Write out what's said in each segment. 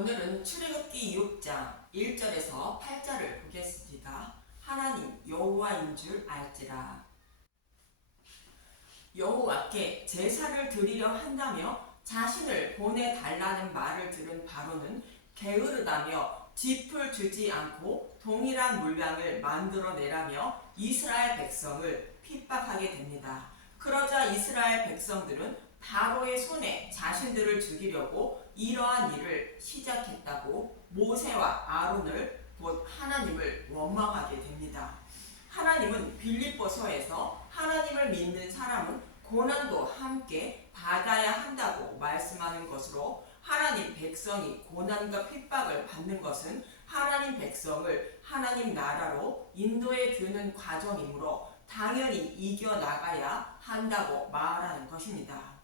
오늘은 출애굽기 6장 1절에서 8절을 보겠습니다. 하나님 여호와인 줄 알지라. 여호와께 제사를 드리려 한다며 자신을 보내달라는 말을 들은 바로는 게으르다며 짚을 주지 않고 동일한 물량을 만들어내라며 이스라엘 백성을 핍박하게 됩니다. 그러자 이스라엘 백성들은 바로의 손에 자신들을 죽이려고 이러한 일을 시작했다고 모세와 아론을 곧 하나님을 원망하게 됩니다. 하나님은 빌립보서에서 하나님을 믿는 사람은 고난도 함께 받아야 한다고 말씀하는 것으로 하나님 백성이 고난과 핍박을 받는 것은 하나님 백성을 하나님 나라로 인도해 주는 과정이므로 당연히 이겨나가야 한다고 말하는 것입니다.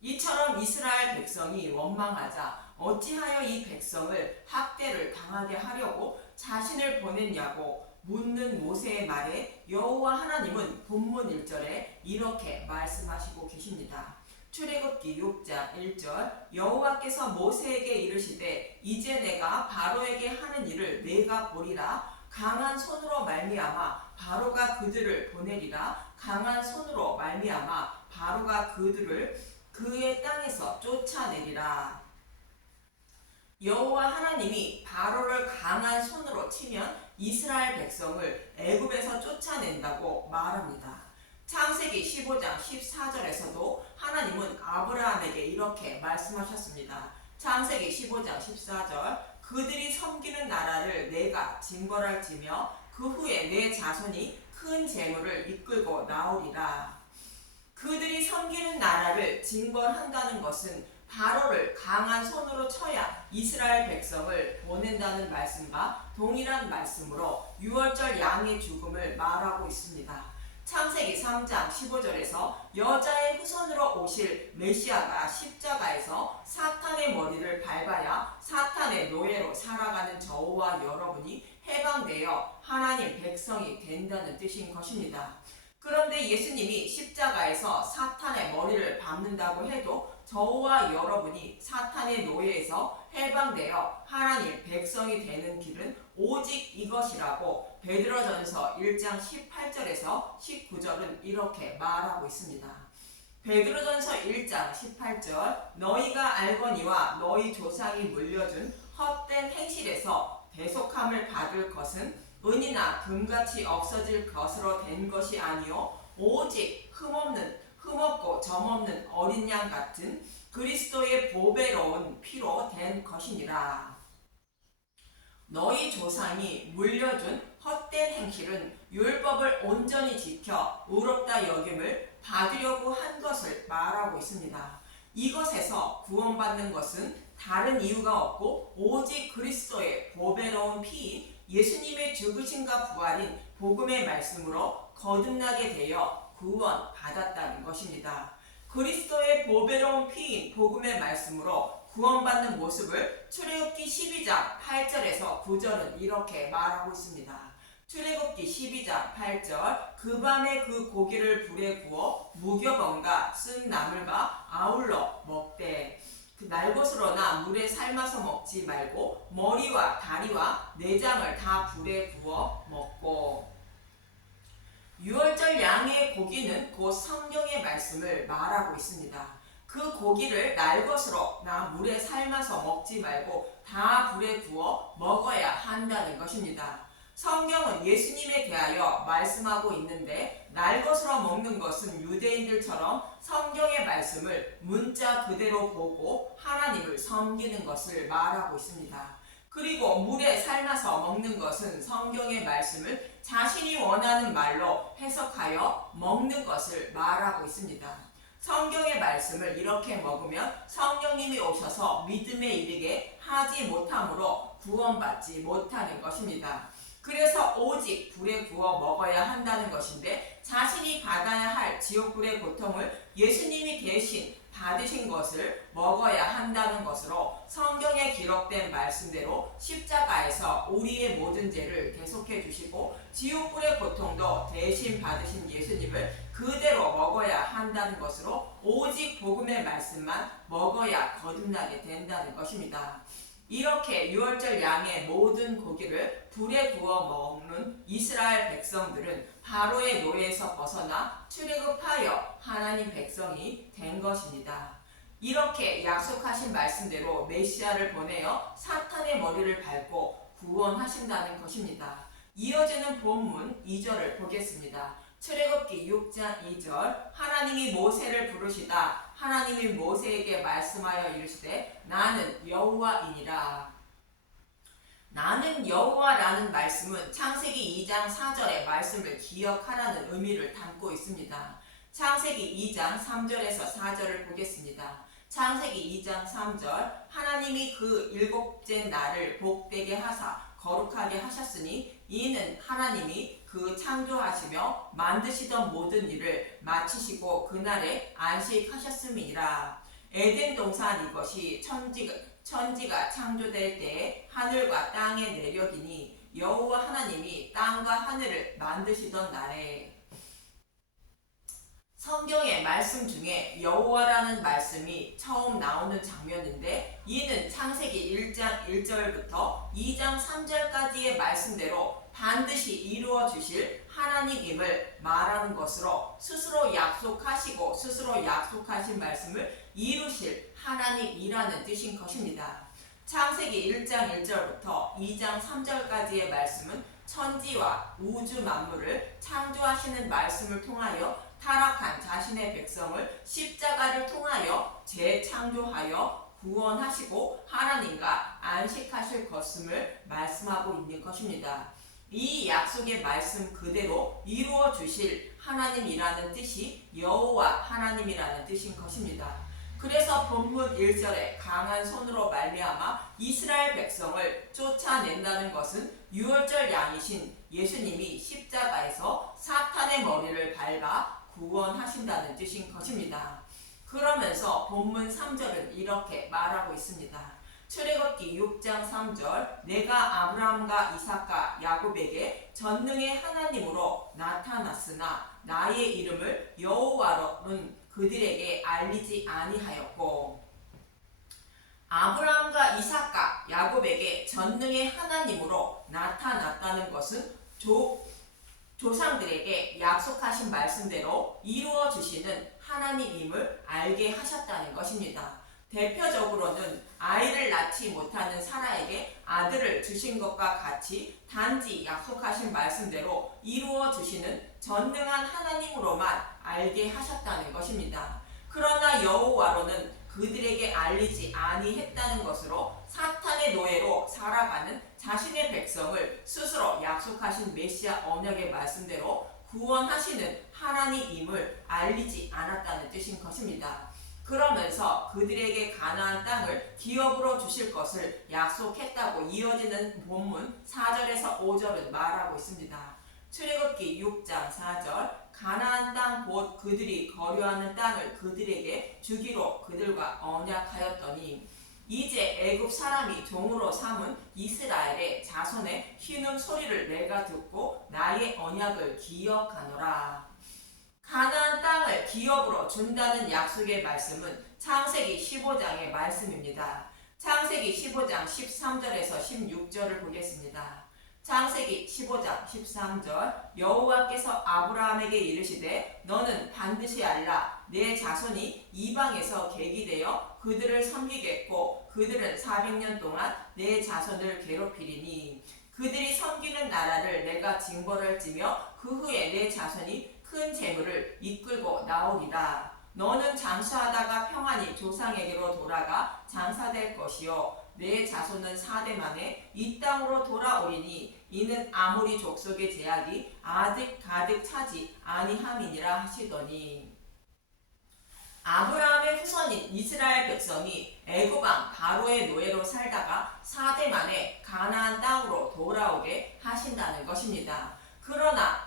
이처럼 이스라엘 백성이 원망하자 어찌하여 이 백성을 학대를 당하게 하려고 자신을 보냈냐고 묻는 모세의 말에 여호와 하나님은 본문 1절에 이렇게 말씀하시고 계십니다. 출애굽기 6장 1절 여호와께서 모세에게 이르시되 이제 내가 바로에게 하는 일을 내가 보리라. 강한 손으로 말미암아 바로가 그들을 보내리라. 강한 손으로 말미암아 바로가 그들을 그의 땅에서 쫓아내리라. 여호와 하나님이 바로를 강한 손으로 치면 이스라엘 백성을 애굽에서 쫓아낸다고 말합니다. 창세기 15장 14절에서도 하나님은 아브라함에게 이렇게 말씀하셨습니다. 창세기 15장 14절 그들이 섬기는 나라를 내가 징벌할지며 그 후에 내 자손이 큰 재물을 이끌고 나오리라. 그들이 섬기는 나라를 징벌한다는 것은 바로를 강한 손으로 쳐야 이스라엘 백성을 보낸다는 말씀과 동일한 말씀으로 유월절 양의 죽음을 말하고 있습니다. 창세기 3장 15절에서 여자의 후손으로 오실 메시아가 십자가에서 사탄의 머리를 밟아야 사탄의 노예로 살아가는 저와 여러분이 해방되어 하나님 백성이 된다는 뜻인 것입니다. 그런데 예수님이 십자가에서 사탄의 머리를 밟는다고 해도 저와 여러분이 사탄의 노예에서 해방되어 하나님 백성이 되는 길은 오직 이것이라고 베드로전서 1장 18절에서 19절은 이렇게 말하고 있습니다. 베드로전서 1장 18절 너희가 알거니와 너희 조상이 물려준 헛된 행실에서 대속함을 받을 것은 은이나 금같이 없어질 것으로 된 것이 아니요 오직 흠없고 점없는 어린 양 같은 그리스도의 보배로운 피로 된 것이니라. 너희 조상이 물려준 헛된 행실은 율법을 온전히 지켜 의롭다 여김을 받으려고 한 것을 말하고 있습니다. 이것에서 구원받는 것은 다른 이유가 없고 오직 그리스도의 보배로운 피인 예수님의 죽으심과 부활인 복음의 말씀으로 거듭나게 되어 구원받았다는 것입니다. 그리스도의 보배로운 피인 복음의 말씀으로 구원받는 모습을 출애굽기 12장 8절에서 9절은 이렇게 말하고 있습니다. 출애굽기 12장 8절 그 밤에 그 고기를 불에 구워 무교병과 쓴 나물과 아울러 먹되 날것으로나 물에 삶아서 먹지 말고 머리와 다리와 내장을 다 불에 구워 먹고. 유월절 양의 고기는 곧 성경의 말씀을 말하고 있습니다. 그 고기를 날것으로나 물에 삶아서 먹지 말고 다 불에 구워 먹어야 한다는 것입니다. 성경은 예수님에 대하여 말씀하고 있는데 날것으로 먹는 것은 유대인들처럼 성경의 말씀을 문자 그대로 보고 하나님을 섬기는 것을 말하고 있습니다. 그리고 물에 삶아서 먹는 것은 성경의 말씀을 자신이 원하는 말로 해석하여 먹는 것을 말하고 있습니다. 성경의 말씀을 이렇게 먹으면 성령님이 오셔서 믿음에 이르게 하지 못함으로 구원받지 못하는 것입니다. 그래서 오직 불에 구워 먹어야 한다는 것인데 자신이 받아야 할 지옥불의 고통을 예수님이 대신 받으신 것을 먹어야 한다는 것으로 성경에 기록된 말씀대로 십자가에서 우리의 모든 죄를 대속해 주시고 지옥불의 고통도 대신 받으신 예수님을 그대로 먹어야 한다는 것으로 오직 복음의 말씀만 먹어야 거듭나게 된다는 것입니다. 이렇게 유월절 양의 모든 고기를 불에 구워 먹는 이스라엘 백성들은 바로의 노예에서 벗어나 출애굽하여 하나님 백성이 된 것입니다. 이렇게 약속하신 말씀대로 메시아를 보내어 사탄의 머리를 밟고 구원하신다는 것입니다. 이어지는 본문 2절을 보겠습니다. 출애굽기 6장 2절 하나님이 모세를 부르시다 하나님이 모세에게 말씀하여 이르시되 나는 여호와이니라. 나는 여호와라는 말씀은 창세기 2장 4절의 말씀을 기억하라는 의미를 담고 있습니다. 창세기 2장 3절에서 4절을 보겠습니다. 창세기 2장 3절 하나님이 그 일곱째 날을 복되게 하사 거룩하게 하셨으니 이는 하나님이 그 창조하시며 만드시던 모든 일을 마치시고 그날에 안식하셨음이니라. 에덴 동산 이것이 천지가 창조될 때에 하늘과 땅의 내력이니 여호와 하나님이 땅과 하늘을 만드시던 날에. 성경의 말씀 중에 여호와라는 말씀이 처음 나오는 장면인데 이는 창세기 1장 1절부터 2장 3절까지의 말씀대로 반드시 이루어 주실 하나님임을 말하는 것으로 스스로 약속하시고 스스로 약속하신 말씀을 이루실 하나님이라는 뜻인 것입니다. 창세기 1장 1절부터 2장 3절까지의 말씀은 천지와 우주 만물을 창조하시는 말씀을 통하여 타락한 자신의 백성을 십자가를 통하여 재창조하여 구원하시고 하나님과 안식하실 것임을 말씀하고 있는 것입니다. 이 약속의 말씀 그대로 이루어 주실 하나님이라는 뜻이 여호와 하나님이라는 뜻인 것입니다. 그래서 본문 1절에 강한 손으로 말미암아 이스라엘 백성을 쫓아낸다는 것은 유월절 양이신 예수님이 십자가에서 사탄의 머리를 밟아 구원하신다는 뜻인 것입니다. 그러면서 본문 3절은 이렇게 말하고 있습니다. 출애굽기 6장 3절 내가 아브라함과 이삭과 야곱에게 전능의 하나님으로 나타났으나 나의 이름을 여호와로는 그들에게 알리지 아니하였고. 아브라함과 이삭과 야곱에게 전능의 하나님으로 나타났다는 것은 조상들에게 약속하신 말씀대로 이루어 주시는 하나님임을 알게 하셨다는 것입니다. 대표적으로는 아이를 낳지 못하는 사라에게 아들을 주신 것과 같이 단지 약속하신 말씀대로 이루어 주시는 전능한 하나님으로만 알게 하셨다는 것입니다. 그러나 여호와로는 그들에게 알리지 아니했다는 것으로 사탄의 노예로 살아가는 자신의 백성을 스스로 약속하신 메시아 언약의 말씀대로 구원하시는 하나님임을 알리지 않았다는 뜻인 것입니다. 그러면서 그들에게 가나안 땅을 기업으로 주실 것을 약속했다고 이어지는 본문 4절에서 5절은 말하고 있습니다. 출애굽기 6장 4절 가나안 땅 곧 그들이 거류하는 땅을 그들에게 주기로 그들과 언약하였더니 이제 애굽 사람이 종으로 삼은 이스라엘의 자손의 희는 소리를 내가 듣고 나의 언약을 기억하노라. 가나안 땅을 기업으로 준다는 약속의 말씀은 창세기 15장의 말씀입니다. 창세기 15장 13절에서 16절을 보겠습니다. 창세기 15장 13절 여호와께서 아브라함에게 이르시되 너는 반드시 알라 내 자손이 이방에서 계기되어 그들을 섬기겠고 그들은 400년 동안 내 자손을 괴롭히리니 그들이 섬기는 나라를 내가 징벌할지며 그 후에 내 자손이 큰 재물을 이끌고 나오리라. 너는 장수하다가 평안히 조상에게로 돌아가 장사될 것이요 내 자손은 4대 만에 이 땅으로 돌아오리니 이는 아모리 족속의 제약이 아직 가득 차지 아니함이니라 하시더니. 아브라함의 후손인 이스라엘 백성이 애굽 왕 바로의 노예로 살다가 4대 만에 가나안 땅으로 돌아오게 하신다는 것입니다.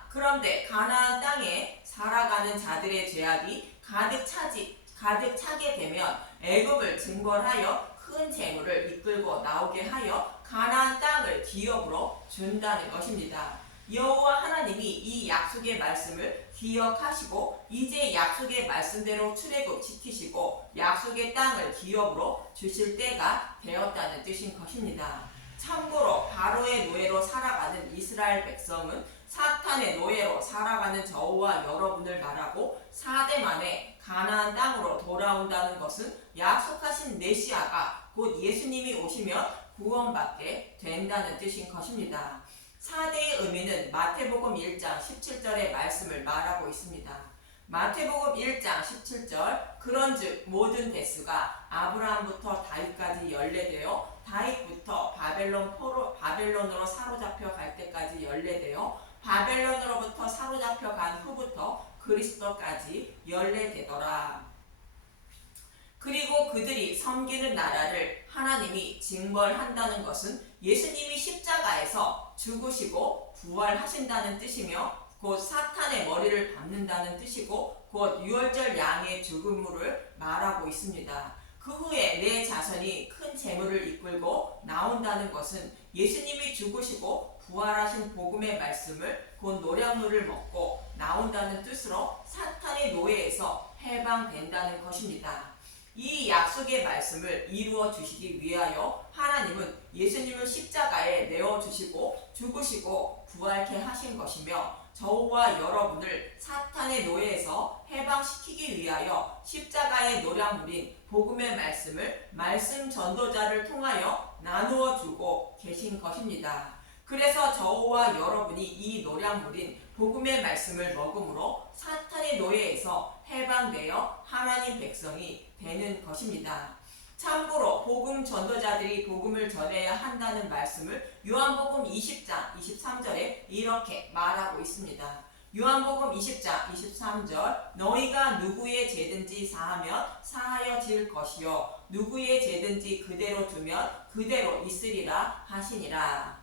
그런데 가나안 땅에 살아가는 자들의 죄악이 가득 차게 되면 애굽을 징벌하여 큰 재물을 이끌고 나오게 하여 가나안 땅을 기업으로 준다는 것입니다. 여호와 하나님이 이 약속의 말씀을 기억하시고 이제 약속의 말씀대로 출애굽 시키시고 약속의 땅을 기업으로 주실 때가 되었다는 뜻인 것입니다. 참고로 바로의 노예로 살아가는 이스라엘 백성은 사탄의 노예로 살아가는 저와 여러분을 말하고 4대 만에 가나안 땅으로 돌아온다는 것은 약속하신 메시아가 곧 예수님이 오시면 구원받게 된다는 뜻인 것입니다. 4대의 의미는 마태복음 1장 17절의 말씀을 말하고 있습니다. 마태복음 1장 17절 그런즉 모든 대수가 아브라함부터 다윗까지 연례되어 다윗부터 바벨론으로 사로잡혀 갈 때까지 연례되어 바벨론으로부터 사로잡혀 간 후부터 그리스도까지 연례되더라. 그리고 그들이 섬기는 나라를 하나님이 징벌한다는 것은 예수님이 십자가에서 죽으시고 부활하신다는 뜻이며 곧 사탄의 머리를 밟는다는 뜻이고 곧 유월절 양의 죽음을 말하고 있습니다. 그 후에 내 자손이 큰 재물을 이끌고 나온다는 것은 예수님이 죽으시고 부활하신 복음의 말씀을 곧 노량물을 먹고 나온다는 뜻으로 사탄의 노예에서 해방된다는 것입니다. 이 약속의 말씀을 이루어 주시기 위하여 하나님은 예수님을 십자가에 내어 주시고 죽으시고 부활케 하신 것이며 저와 여러분을 사탄의 노예에서 해방시키기 위하여 십자가의 노량물인 복음의 말씀을 말씀 전도자를 통하여 나누어 주고 계신 것입니다. 그래서 저와 여러분이 이 노량물인 복음의 말씀을 먹음으로 사탄의 노예에서 해방되어 하나님 백성이 되는 것입니다. 참고로 복음 전도자들이 복음을 전해야 한다는 말씀을 요한복음 20장 23절에 이렇게 말하고 있습니다. 요한복음 20장 23절 너희가 누구의 죄든지 사하면 사하여질 것이요 누구의 죄든지 그대로 두면 그대로 있으리라 하시니라.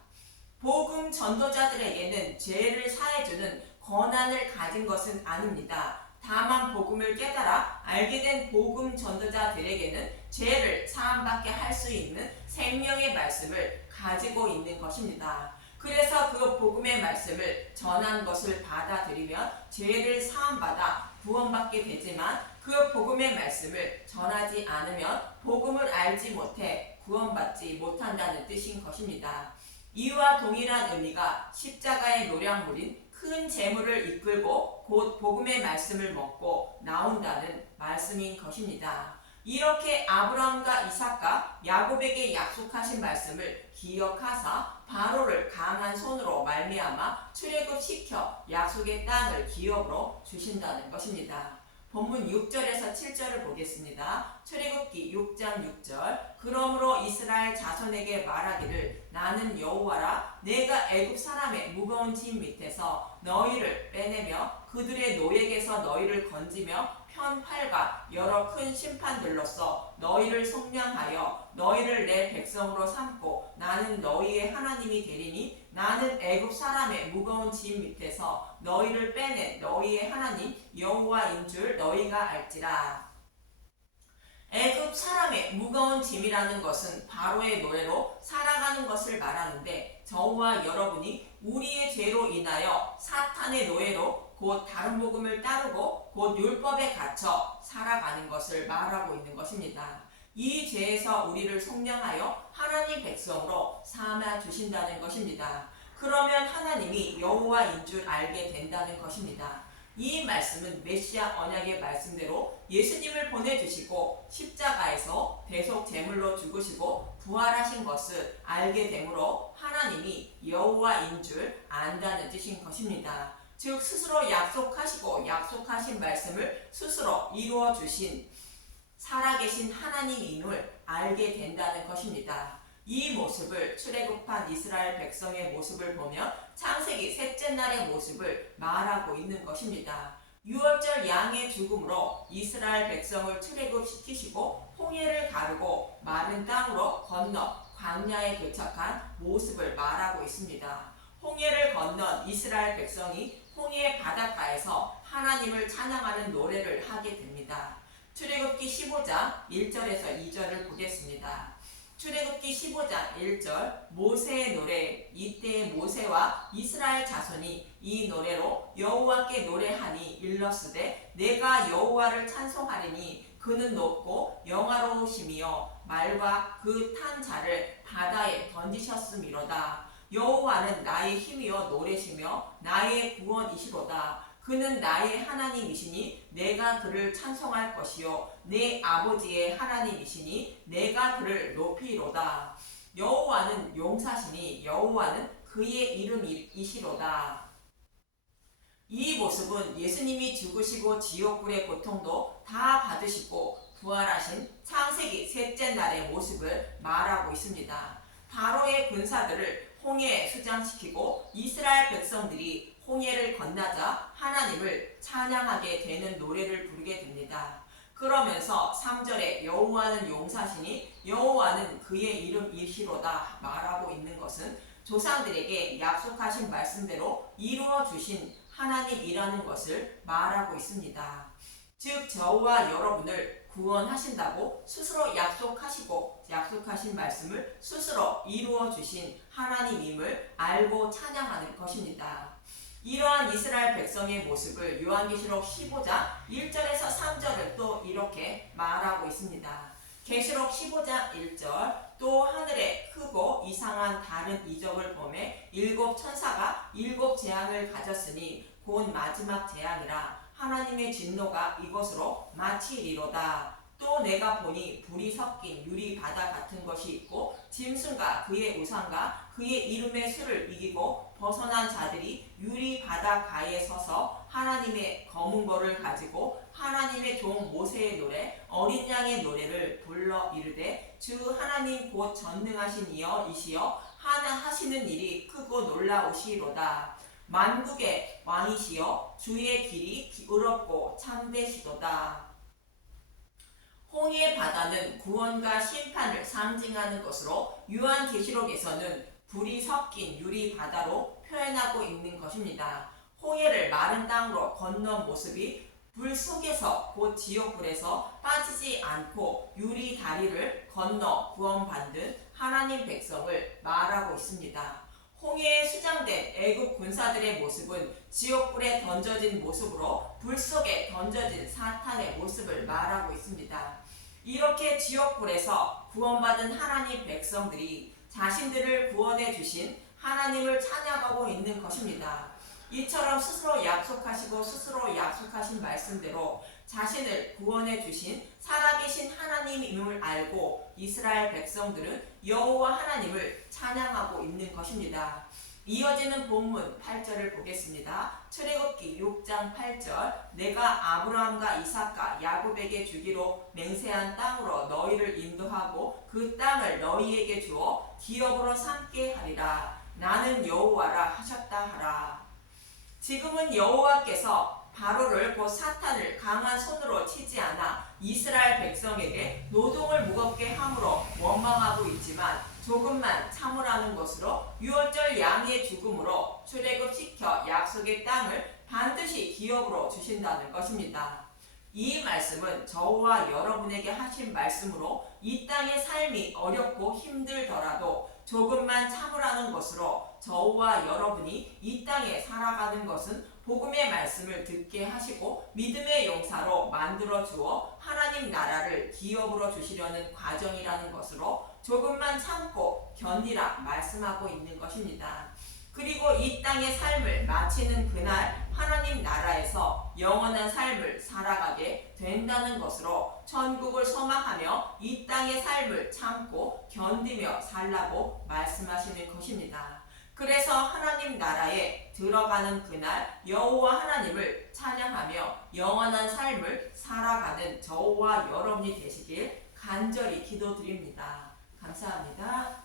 복음 전도자들에게는 죄를 사해주는 권한을 가진 것은 아닙니다. 다만 복음을 깨달아 알게 된 복음 전도자들에게는 죄를 사함받게 할 수 있는 생명의 말씀을 가지고 있는 것입니다. 그래서 그 복음의 말씀을 전한 것을 받아들이면 죄를 사함받아 구원받게 되지만 그 복음의 말씀을 전하지 않으면 복음을 알지 못해 구원받지 못한다는 뜻인 것입니다. 이와 동일한 의미가 십자가의 노량물인 큰 재물을 이끌고 곧 복음의 말씀을 먹고 나온다는 말씀인 것입니다. 이렇게 아브라함과 이삭과 야곱에게 약속하신 말씀을 기억하사 바로를 강한 손으로 말미암아 출애굽시켜 약속의 땅을 기업으로 주신다는 것입니다. 본문 6절에서 7절을 보겠습니다. 출애굽기 6장 6절 그러므로 이스라엘 자손에게 말하기를 나는 여호와라 내가 애굽 사람의 무거운 짐 밑에서 너희를 빼내며 그들의 노예에게서 너희를 건지며 편팔과 여러 큰 심판들로서 너희를 속량하여 너희를 내 백성으로 삼고 나는 너희의 하나님이 되리니 나는 애굽 사람의 무거운 짐 밑에서 너희를 빼낸 너희의 하나님 여호와인 줄 너희가 알지라. 애굽 사람의 무거운 짐이라는 것은 바로의 노예로 살아가는 것을 말하는데 저와 여러분이 우리의 죄로 인하여 사탄의 노예로 곧 다른 복음을 따르고 곧 율법에 갇혀 살아가는 것을 말하고 있는 것입니다. 이 죄에서 우리를 속량하여 하나님 백성으로 삼아 주신다는 것입니다. 그러면 하나님이 여호와인 줄 알게 된다는 것입니다. 이 말씀은 메시아 언약의 말씀대로 예수님을 보내주시고 십자가에서 대속 제물로 죽으시고 부활하신 것을 알게 되므로 하나님이 여호와인 줄 안다는 뜻인 것입니다. 즉 스스로 약속하시고 약속하신 말씀을 스스로 이루어 주신 살아계신 하나님임을 알게 된다는 것입니다. 이 모습을 출애굽한 이스라엘 백성의 모습을 보면 창세기 셋째 날의 모습을 말하고 있는 것입니다. 유월절 양의 죽음으로 이스라엘 백성을 출애굽시키시고 홍해를 가르고 마른 땅으로 건너 광야에 도착한 모습을 말하고 있습니다. 홍해를 건넌 이스라엘 백성이 홍해 바닷가에서 하나님을 찬양하는 노래를 하게 됩니다. 출애굽기 15장 1절에서 2절을 보겠습니다. 출애굽기 15장 1절 모세의 노래 이때의 모세와 이스라엘 자손이 이 노래로 여호와께 노래하니 일렀으되 내가 여호와를 찬송하리니 그는 높고 영화로우시며 말과 그 탄 자를 바다에 던지셨음이로다. 여호와는 나의 힘이여 노래시며 나의 구원이시로다. 그는 나의 하나님이시니 내가 그를 찬송할 것이요 내 아버지의 하나님이시니 내가 그를 높이로다. 여호와는 용사시니 여호와는 그의 이름이시로다. 이 모습은 예수님이 죽으시고 지옥불의 고통도 다 받으시고 부활하신 창세기 셋째 날의 모습을 말하고 있습니다. 바로의 군사들을 홍해에 수장시키고 이스라엘 백성들이 홍해를 건너자 하나님을 찬양하게 되는 노래를 부르게 됩니다. 그러면서 3절에 여호와는 용사시니 여호와는 그의 이름이시로다 말하고 있는 것은 조상들에게 약속하신 말씀대로 이루어 주신 하나님이라는 것을 말하고 있습니다. 즉 저와 여러분을 구원하신다고 스스로 약속하시고 약속하신 말씀을 스스로 이루어 주신 하나님임을 알고 찬양하는 것입니다. 이러한 이스라엘 백성의 모습을 요한계시록 15장 1절에서 3절을 또 이렇게 말하고 있습니다. 계시록 15장 1절 또 하늘에 크고 이상한 다른 이적을 보매 일곱 천사가 일곱 재앙을 가졌으니 곧 마지막 재앙이라 하나님의 진노가 이것으로 마치리로다. 또 내가 보니 불이 섞인 유리 바다 같은 것이 있고 짐승과 그의 우상과 그의 이름의 수를 이기고 벗어난 자들이 유리 바다 가에 서서 하나님의 검은 벌을 가지고 하나님의 종 모세의 노래 어린 양의 노래를 불러 이르되 주 하나님 곧 전능하신 이여 하시는 일이 크고 놀라우시로다. 만국의 왕이시여 주의 길이 의롭고 참되시도다. 홍해 바다는 구원과 심판을 상징하는 것으로 요한계시록에서는 불이 섞인 유리 바다로 표현하고 있는 것입니다. 홍해를 마른 땅으로 건넌 모습이 불 속에서 곧 지옥불에서 빠지지 않고 유리 다리를 건너 구원받는 하나님 백성을 말하고 있습니다. 홍해에 수장된 애국 군사들의 모습은 지옥불에 던져진 모습으로 불 속에 던져진 사탄의 모습을 말하고 있습니다. 이렇게 지옥불에서 구원받은 하나님 백성들이 자신들을 구원해 주신 하나님을 찬양하고 있는 것입니다. 이처럼 스스로 약속하시고 스스로 약속하신 말씀대로 자신을 구원해 주신 살아계신 하나님임을 알고 이스라엘 백성들은 여호와 하나님을 찬양하고 있는 것입니다. 이어지는 본문 8절을 보겠습니다. 출애굽기 6장 8절 내가 아브라함과 이삭과 야곱에게 주기로 맹세한 땅으로 너희를 인도하고 그 땅을 너희에게 주어 기업으로 삼게 하리라. 나는 여호와라 하셨다 하라. 지금은 여호와께서 바로를 곧 사탄을 강한 손으로 치지 않아 이스라엘 백성에게 노동을 무겁게 함으로 원망하고 있지만 조금만 참으라는 것으로 유월절 양의 죽음으로 출애굽시켜 약속의 땅을 반드시 기업으로 주신다는 것입니다. 이 말씀은 저와 여러분에게 하신 말씀으로 이 땅의 삶이 어렵고 힘들더라도 조금만 참으라는 것으로 저와 여러분이 이 땅에 살아가는 것은 복음의 말씀을 듣게 하시고 믿음의 용사로 만들어 주어 하나님 나라를 기업으로 주시려는 과정이라는 것으로 조금만 참고 견디라 말씀하고 있는 것입니다. 그리고 이 땅의 삶을 마치는 그날 하나님 나라에서 영원한 삶을 살아가게 된다는 것으로 천국을 소망하며 이 땅의 삶을 참고 견디며 살라고 말씀하시는 것입니다. 그래서 하나님 나라에 들어가는 그날 여호와 하나님을 찬양하며 영원한 삶을 살아가는 저와 여러분이 되시길 간절히 기도드립니다. 감사합니다.